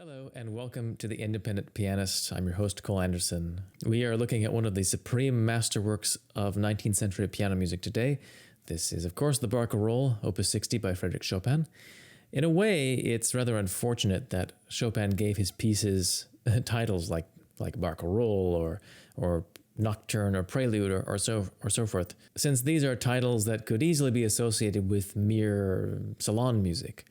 Hello and welcome to The Independent Pianist. I'm your host, Cole Anderson. We are looking at one of the supreme masterworks of 19th century piano music today. This is, of course, the Barcarolle Opus 60 by Frédéric Chopin. In a way, it's rather unfortunate that Chopin gave his pieces titles like Barcarolle or Nocturne or Prelude or so forth, since these are titles that could easily be associated with mere salon music.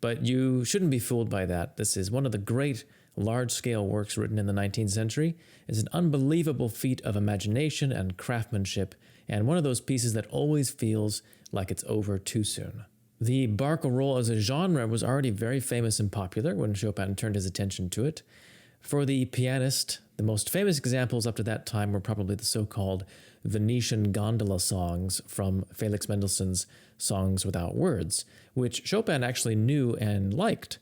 But you shouldn't be fooled by that. This is one of the great large-scale works written in the 19th century. It's an unbelievable feat of imagination and craftsmanship, and one of those pieces that always feels like it's over too soon. The Barcarolle as a genre was already very famous and popular when Chopin turned his attention to it. For the pianist, the most famous examples up to that time were probably the so-called Venetian gondola songs from Felix Mendelssohn's Songs Without Words, which Chopin actually knew and liked.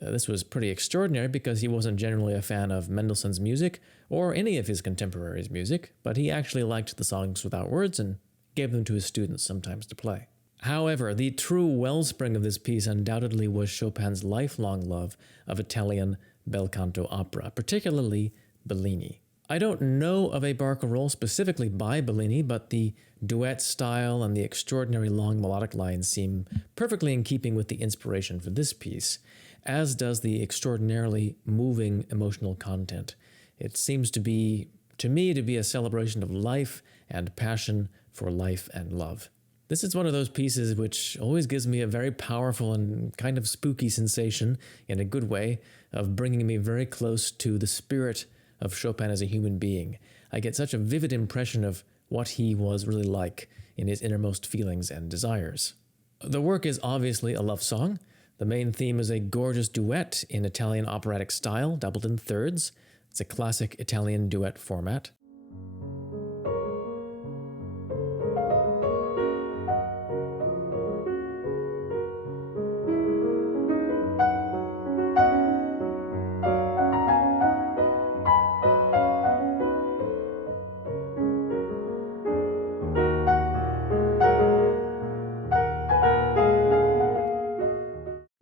This was pretty extraordinary because he wasn't generally a fan of Mendelssohn's music or any of his contemporaries' music, but he actually liked the Songs Without Words and gave them to his students sometimes to play. However, the true wellspring of this piece undoubtedly was Chopin's lifelong love of Italian bel canto opera, particularly Bellini. I don't know of a Barcarolle specifically by Bellini, but the duet style and the extraordinary long melodic lines seem perfectly in keeping with the inspiration for this piece, as does the extraordinarily moving emotional content. It seems to me to be a celebration of life and passion for life and love. This is one of those pieces which always gives me a very powerful and kind of spooky sensation, in a good way, of bringing me very close to the spirit of Chopin as a human being. I get such a vivid impression of what he was really like in his innermost feelings and desires. The work is obviously a love song. The main theme is a gorgeous duet in Italian operatic style, doubled in thirds. It's a classic Italian duet format.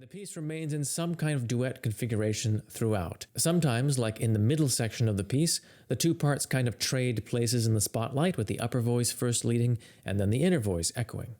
The piece remains in some kind of duet configuration throughout. Sometimes, like in the middle section of the piece, the two parts kind of trade places in the spotlight, with the upper voice first leading and then the inner voice echoing.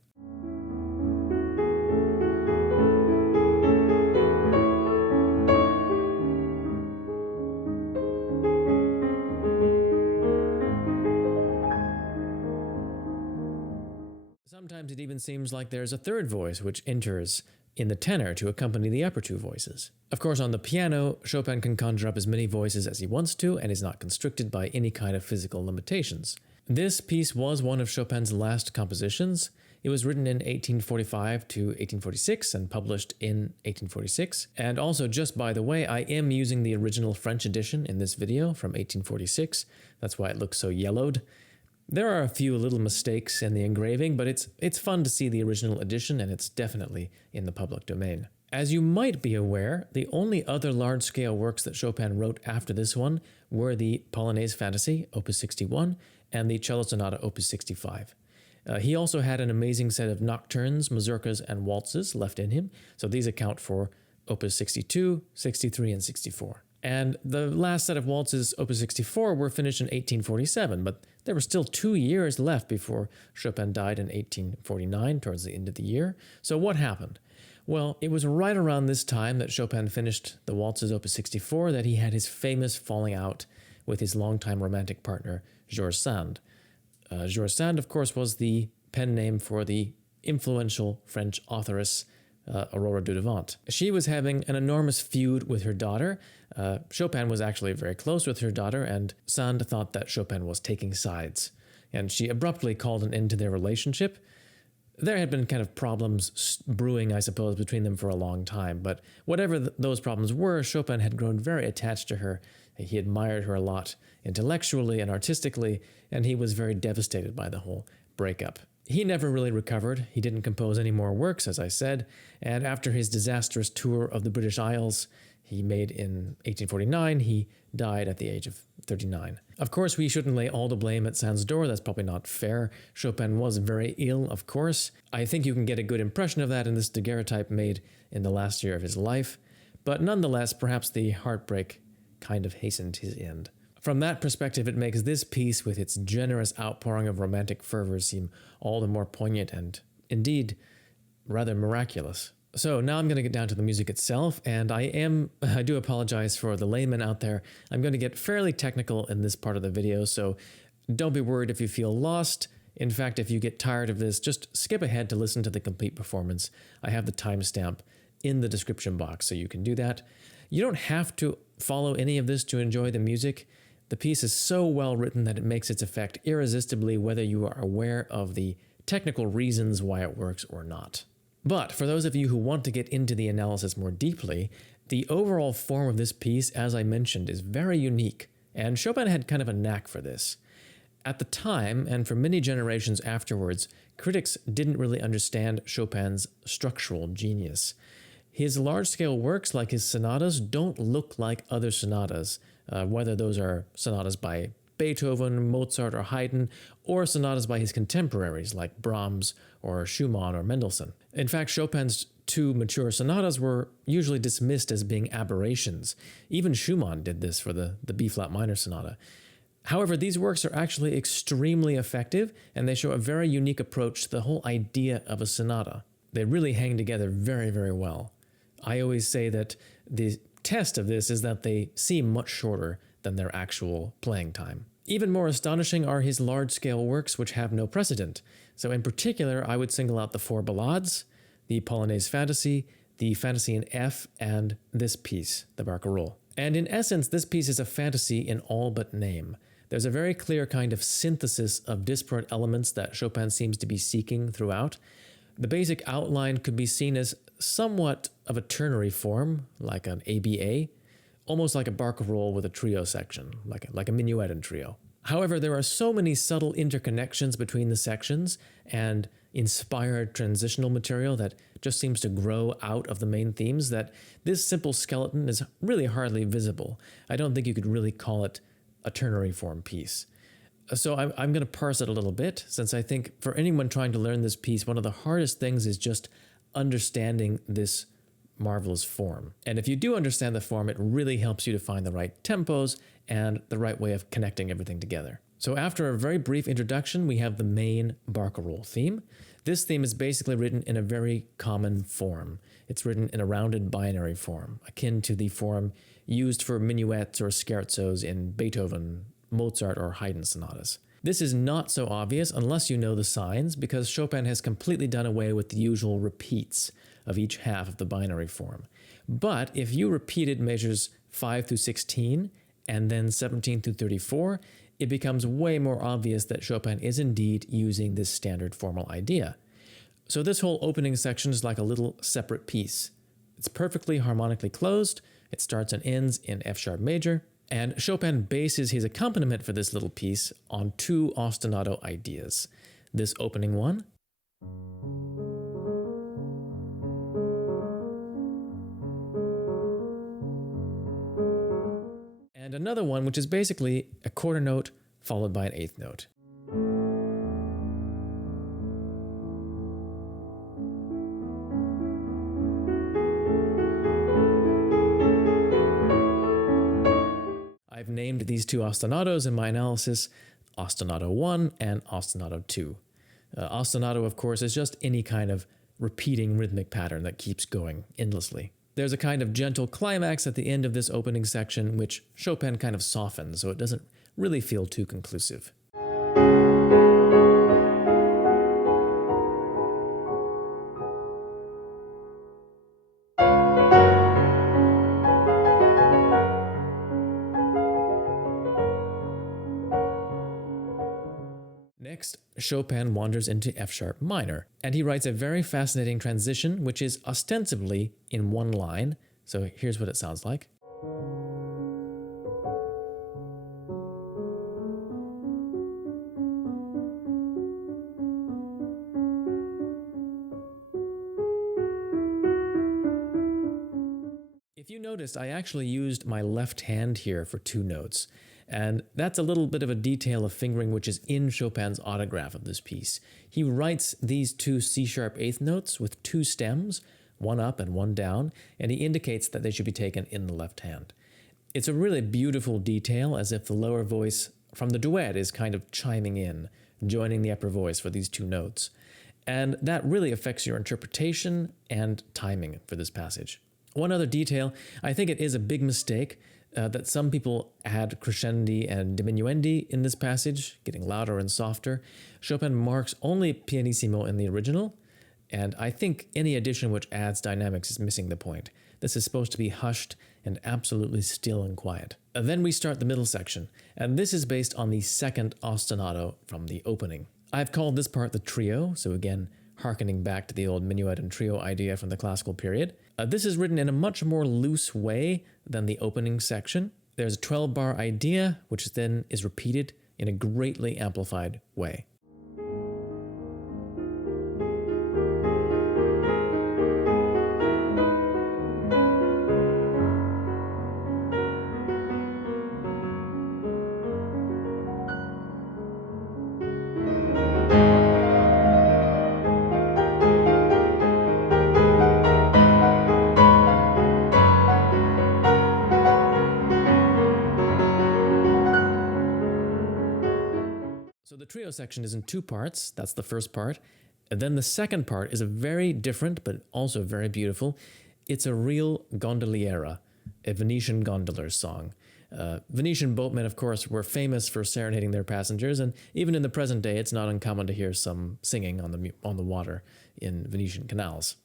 Sometimes it even seems like there's a third voice which enters in the tenor to accompany the upper two voices. Of course, on the piano, Chopin can conjure up as many voices as he wants to and is not constricted by any kind of physical limitations. This piece was one of Chopin's last compositions. It was written in 1845 to 1846 and published in 1846. And also, just by the way, I am using the original French edition in this video from 1846. That's why it looks so yellowed. There are a few little mistakes in the engraving, but it's fun to see the original edition, and it's definitely in the public domain. As you might be aware, the only other large-scale works that Chopin wrote after this one were the Polonaise Fantasy, Opus 61, and the Cello Sonata, Opus 65. He also had an amazing set of nocturnes, mazurkas, and waltzes left in him, so these account for Opus 62, 63, and 64. And the last set of waltzes, Opus 64, were finished in 1847, but there were still 2 years left before Chopin died in 1849, towards the end of the year. So what happened? Well, it was right around this time that Chopin finished the waltzes, Opus 64, that he had his famous falling out with his longtime romantic partner, George Sand. George Sand, of course, was the pen name for the influential French authoress Aurore Dudevant. She was having an enormous feud with her daughter. Chopin was actually very close with her daughter, and Sand thought that Chopin was taking sides, and she abruptly called an end to their relationship. There had been kind of problems brewing, I suppose, between them for a long time, but whatever those problems were, Chopin had grown very attached to her. He admired her a lot intellectually and artistically, and he was very devastated by the whole breakup. He never really recovered. He didn't compose any more works, as I said, and after his disastrous tour of the British Isles he made in 1849, he died at the age of 39. Of course, we shouldn't lay all the blame at Sand's door. That's probably not fair. Chopin was very ill, of course. I think you can get a good impression of that in this daguerreotype made in the last year of his life. but nonetheless, perhaps the heartbreak kind of hastened his end. From that perspective, it makes this piece with its generous outpouring of romantic fervor seem all the more poignant and, indeed, rather miraculous. So now I'm going to get down to the music itself, and I do apologize for the layman out there. I'm going to get fairly technical in this part of the video, so don't be worried if you feel lost. In fact, if you get tired of this, just skip ahead to listen to the complete performance. I have the timestamp in the description box, so you can do that. You don't have to follow any of this to enjoy the music. The piece is so well written that it makes its effect irresistibly whether you are aware of the technical reasons why it works or not. But for those of you who want to get into the analysis more deeply, the overall form of this piece, as I mentioned, is very unique, and Chopin had kind of a knack for this. At the time, and for many generations afterwards, critics didn't really understand Chopin's structural genius. His large-scale works, like his sonatas, don't look like other sonatas, whether those are sonatas by Beethoven, Mozart, or Haydn, or sonatas by his contemporaries like Brahms or Schumann or Mendelssohn. In fact, Chopin's two mature sonatas were usually dismissed as being aberrations. Even Schumann did this for the B-flat minor sonata. However, these works are actually extremely effective, and they show a very unique approach to the whole idea of a sonata. They really hang together very, very well. I always say that the test of this is that they seem much shorter than their actual playing time. Even more astonishing are his large-scale works which have no precedent. So in particular, I would single out the four ballades, the Polonaise Fantasy, the Fantasy in F, and this piece, the Barcarolle. And in essence, this piece is a fantasy in all but name. There's a very clear kind of synthesis of disparate elements that Chopin seems to be seeking throughout. The basic outline could be seen as somewhat of a ternary form, like an ABA, almost like a barcarolle with a trio section, like a minuet in trio. However, there are so many subtle interconnections between the sections and inspired transitional material that just seems to grow out of the main themes that this simple skeleton is really hardly visible. I don't think you could really call it a ternary form piece. So I'm going to parse it a little bit, since I think for anyone trying to learn this piece, one of the hardest things is just understanding this marvelous form. And if you do understand the form, it really helps you to find the right tempos and the right way of connecting everything together. So after a very brief introduction, we have the main barcarolle theme. This theme is basically written in a very common form. It's written in a rounded binary form, akin to the form used for minuets or scherzos in Beethoven, Mozart, or Haydn sonatas. This is not so obvious unless you know the signs, because Chopin has completely done away with the usual repeats of each half of the binary form. But if you repeated measures 5 through 16 and then 17 through 34, it becomes way more obvious that Chopin is indeed using this standard formal idea. So this whole opening section is like a little separate piece. It's perfectly harmonically closed, it starts and ends in F sharp major, and Chopin bases his accompaniment for this little piece on two ostinato ideas. This opening one, and another one which is basically a quarter note followed by an eighth note. I've named these two ostinatos in my analysis ostinato 1 and ostinato 2. Ostinato, of course, is just any kind of repeating rhythmic pattern that keeps going endlessly. There's a kind of gentle climax at the end of this opening section, which Chopin kind of softens, so it doesn't really feel too conclusive. Next, Chopin wanders into F sharp minor, and he writes a very fascinating transition, which is ostensibly in one line. So here's what it sounds like. If you noticed, I actually used my left hand here for two notes. And that's a little bit of a detail of fingering which is in Chopin's autograph of this piece. He writes these two C-sharp eighth notes with two stems, one up and one down, and he indicates that they should be taken in the left hand. It's a really beautiful detail, as if the lower voice from the duet is kind of chiming in, joining the upper voice for these two notes. And that really affects your interpretation and timing for this passage. One other detail, I think it is a big mistake that some people add crescendi and diminuendi in this passage, getting louder and softer. Chopin marks only pianissimo in the original, and I think any addition which adds dynamics is missing the point. This is supposed to be hushed and absolutely still and quiet. And then we start the middle section, and this is based on the second ostinato from the opening. I've called this part the trio, so again, hearkening back to the old minuet and trio idea from the classical period. This is written in a much more loose way than the opening section. There's a 12-bar idea, which then is repeated in a greatly amplified way. So the trio section is in two parts. That's the first part. And then the second part is a very different, but also very beautiful. It's a real gondoliera, a Venetian gondolier's song. Venetian boatmen, of course, were famous for serenading their passengers, and even in the present day, it's not uncommon to hear some singing on the water in Venetian canals.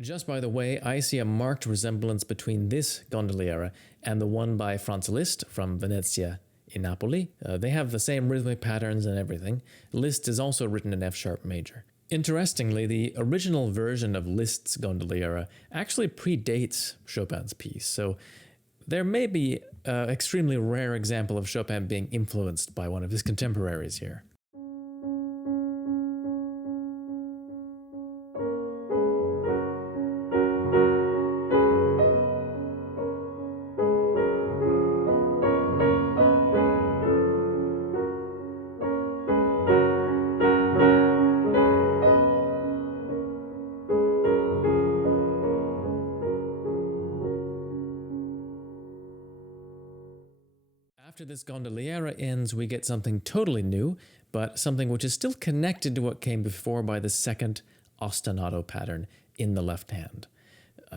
Just by the way, I see a marked resemblance between this gondoliera and the one by Franz Liszt from Venezia in Napoli. They have the same rhythmic patterns and everything. Liszt is also written in F-sharp major. Interestingly, the original version of Liszt's gondoliera actually predates Chopin's piece, so there may be an extremely rare example of Chopin being influenced by one of his contemporaries here. After this gondoliera ends, we get something totally new, but something which is still connected to what came before by the second ostinato pattern in the left hand.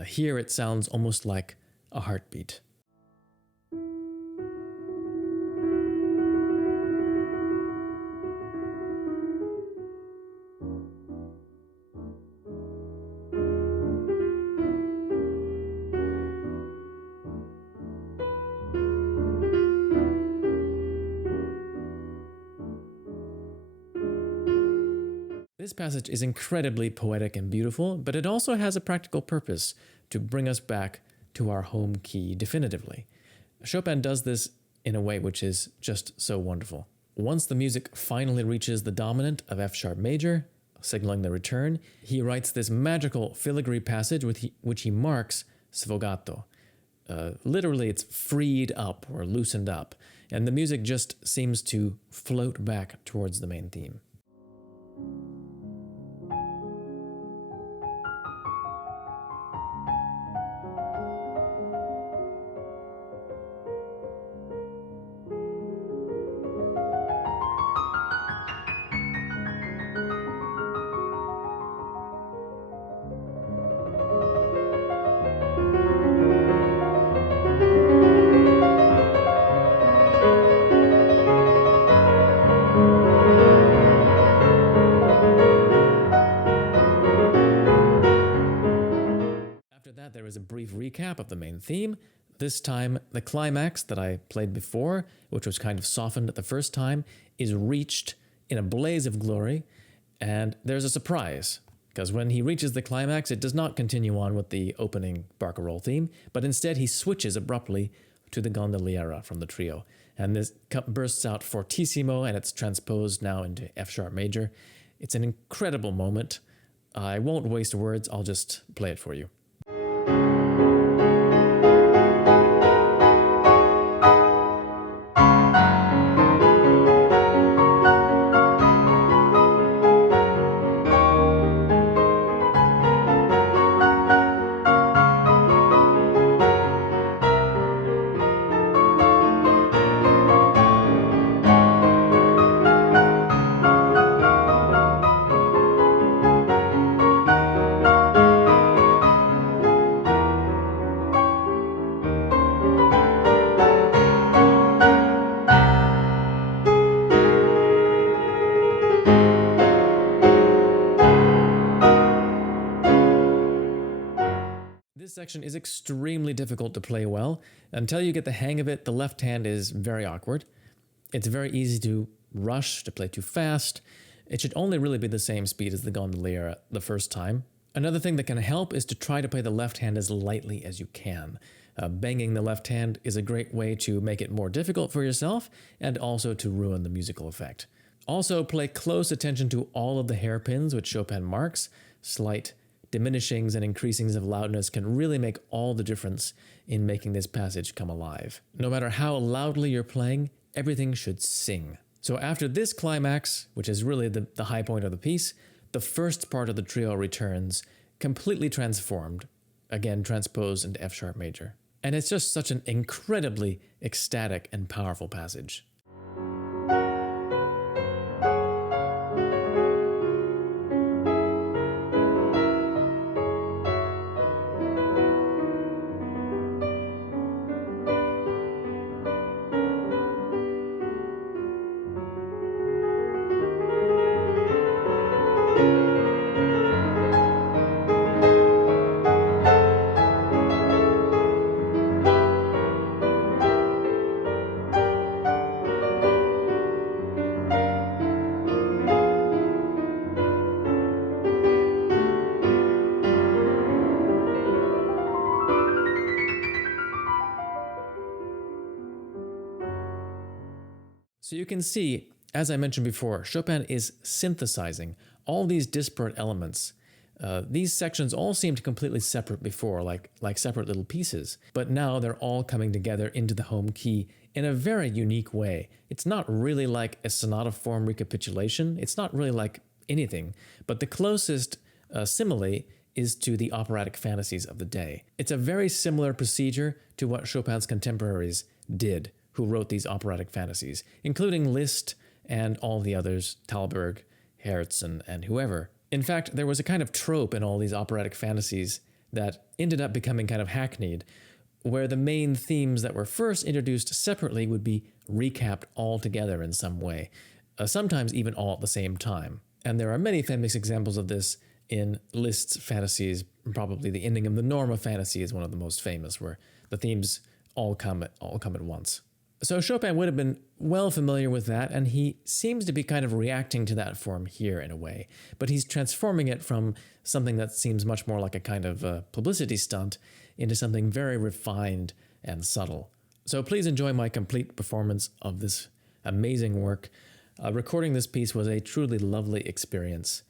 Here it sounds almost like a heartbeat. This passage is incredibly poetic and beautiful, but it also has a practical purpose to bring us back to our home key definitively. Chopin does this in a way which is just so wonderful. Once the music finally reaches the dominant of F-sharp major, signaling the return, he writes this magical filigree passage which he marks sfogato. Literally, it's freed up or loosened up, and the music just seems to float back towards the main theme. There is a brief recap of the main theme. This time, the climax that I played before, which was kind of softened at the first time, is reached in a blaze of glory, And there's a surprise, because when he reaches the climax, it does not continue on with the opening Barcarolle theme, but instead he switches abruptly to the gondoliera from the trio. And this bursts out fortissimo, and it's transposed now into F sharp major. It's an incredible moment. I won't waste words, I'll just play it for you. This section is extremely difficult to play well. Until you get the hang of it, the left hand is very awkward. It's very easy to rush, to play too fast. It should only really be the same speed as the gondoliera the first time. Another thing that can help is to try to play the left hand as lightly as you can. Banging the left hand is a great way to make it more difficult for yourself and also to ruin the musical effect. Also, pay close attention to all of the hairpins which Chopin marks. Slight diminishings and increasings of loudness can really make all the difference in making this passage come alive. No matter how loudly you're playing, everything should sing. So after this climax, which is really the high point of the piece, the first part of the trio returns, completely transformed, again transposed into F sharp major. And it's just such an incredibly ecstatic and powerful passage. So you can see, as I mentioned before, Chopin is synthesizing all these disparate elements. These sections all seemed completely separate before, like separate little pieces, but now they're all coming together into the home key in a very unique way. It's not really like a sonata form recapitulation, it's not really like anything, but the closest simile is to the operatic fantasies of the day. It's a very similar procedure to what Chopin's contemporaries did, who wrote these operatic fantasies, including Liszt and all the others, Thalberg, Hertz, and whoever. In fact, there was a kind of trope in all these operatic fantasies that ended up becoming kind of hackneyed, where the main themes that were first introduced separately would be recapped all together in some way, sometimes even all at the same time. And there are many famous examples of this in Liszt's fantasies. Probably the ending of the Norma fantasy is one of the most famous, where the themes all come at once. So Chopin would have been well familiar with that, and he seems to be kind of reacting to that form here in a way. But he's transforming it from something that seems much more like a kind of publicity stunt into something very refined and subtle. So please enjoy my complete performance of this amazing work. Recording this piece was a truly lovely experience.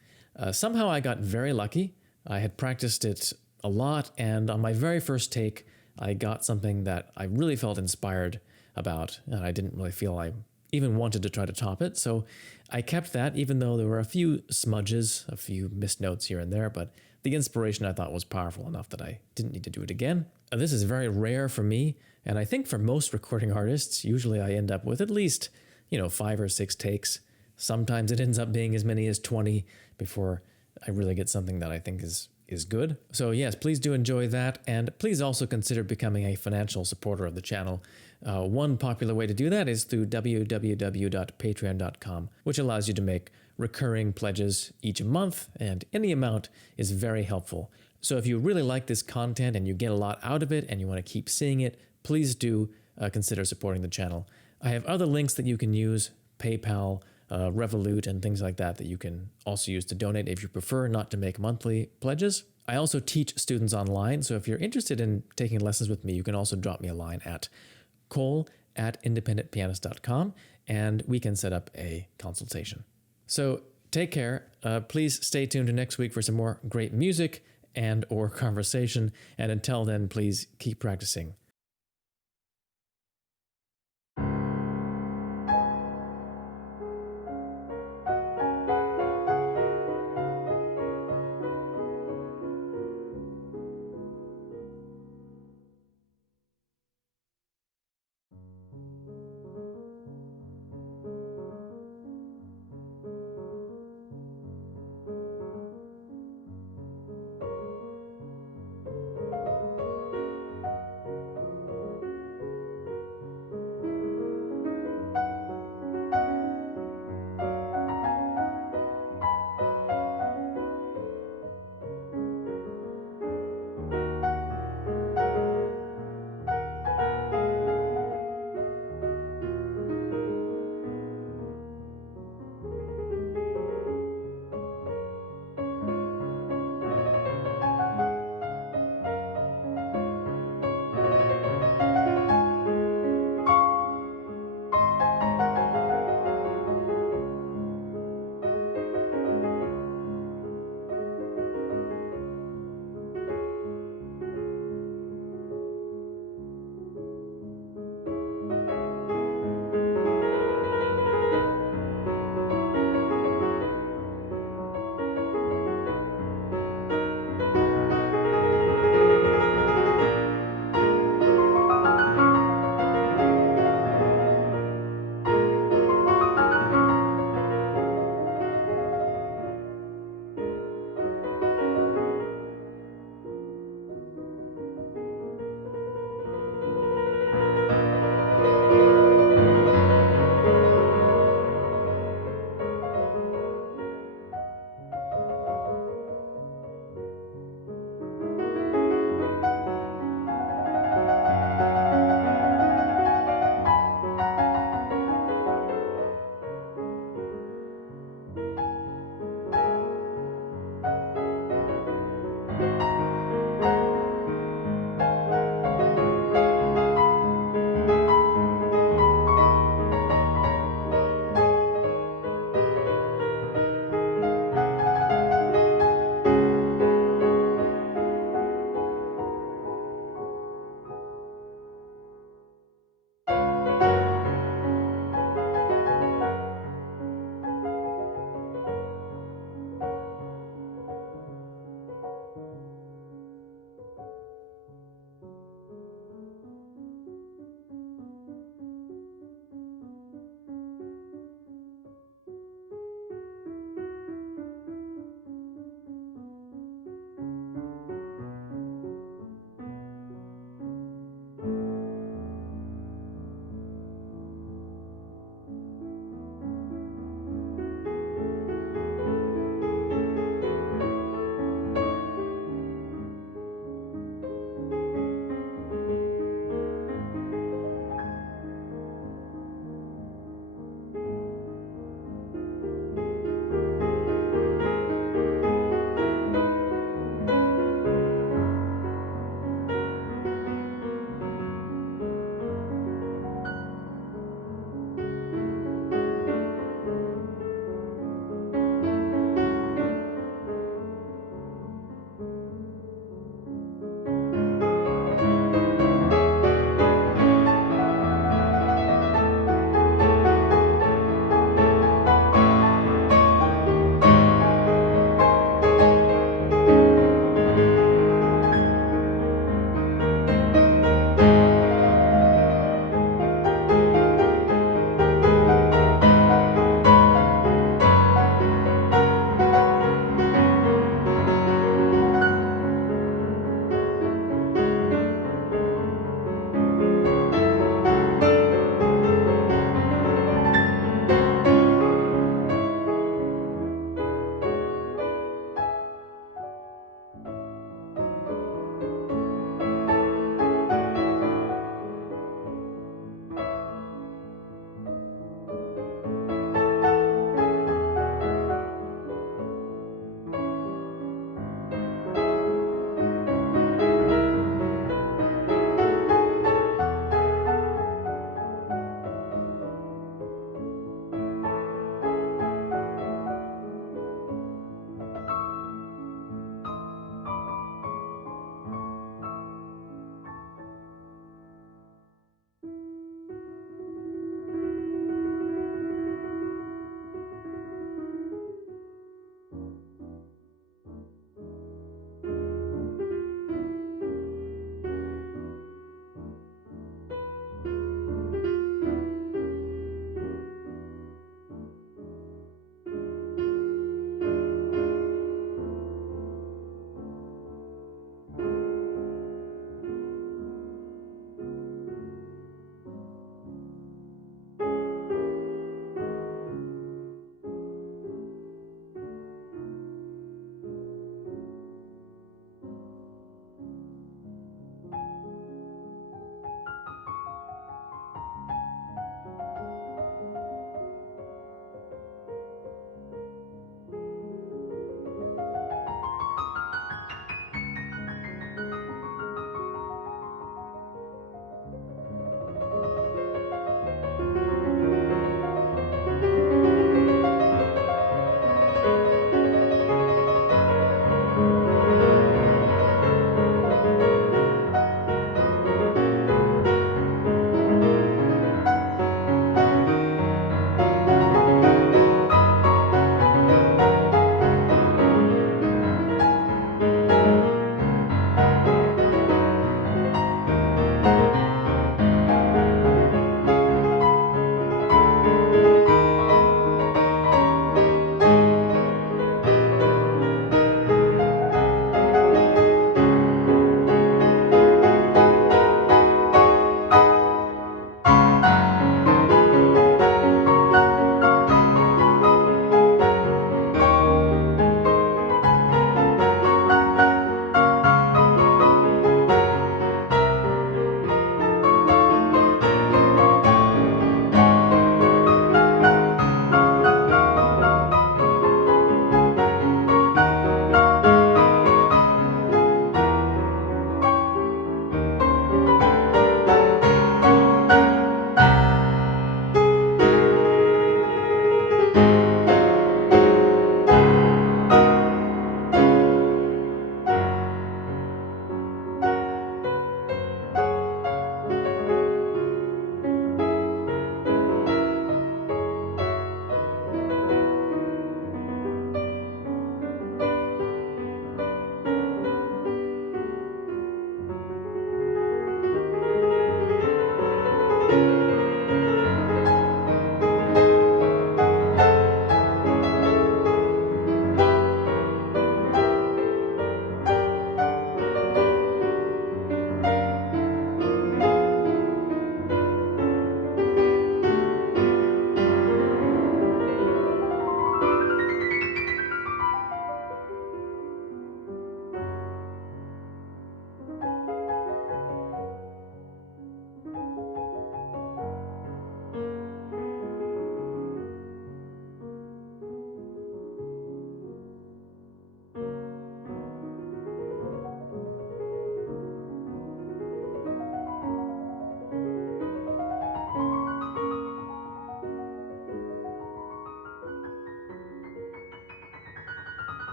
Somehow I got very lucky. I had practiced it a lot, and on my very first take, I got something that I really felt inspired about, and I didn't really feel I even wanted to try to top it, so I kept that, even though there were a few smudges, a few missed notes here and there, but the inspiration I thought was powerful enough that I didn't need to do it again. This is very rare for me, and I think for most recording artists, usually I end up with at least, 5 or 6 takes. Sometimes it ends up being as many as 20 before I really get something that I think is good. So yes, please do enjoy that, and please also consider becoming a financial supporter of the channel. One popular way to do that is through www.patreon.com, which allows you to make recurring pledges each month, and any amount is very helpful. So if you really like this content and you get a lot out of it and you want to keep seeing it, please do consider supporting the channel. I have other links that you can use, PayPal, Revolut, and things like that you can also use to donate if you prefer not to make monthly pledges. I also teach students online, so if you're interested in taking lessons with me, you can also drop me a line at cole@independentpianist.com, and we can set up a consultation. So take care. Please stay tuned to next week for some more great music and or conversation. And until then, please keep practicing.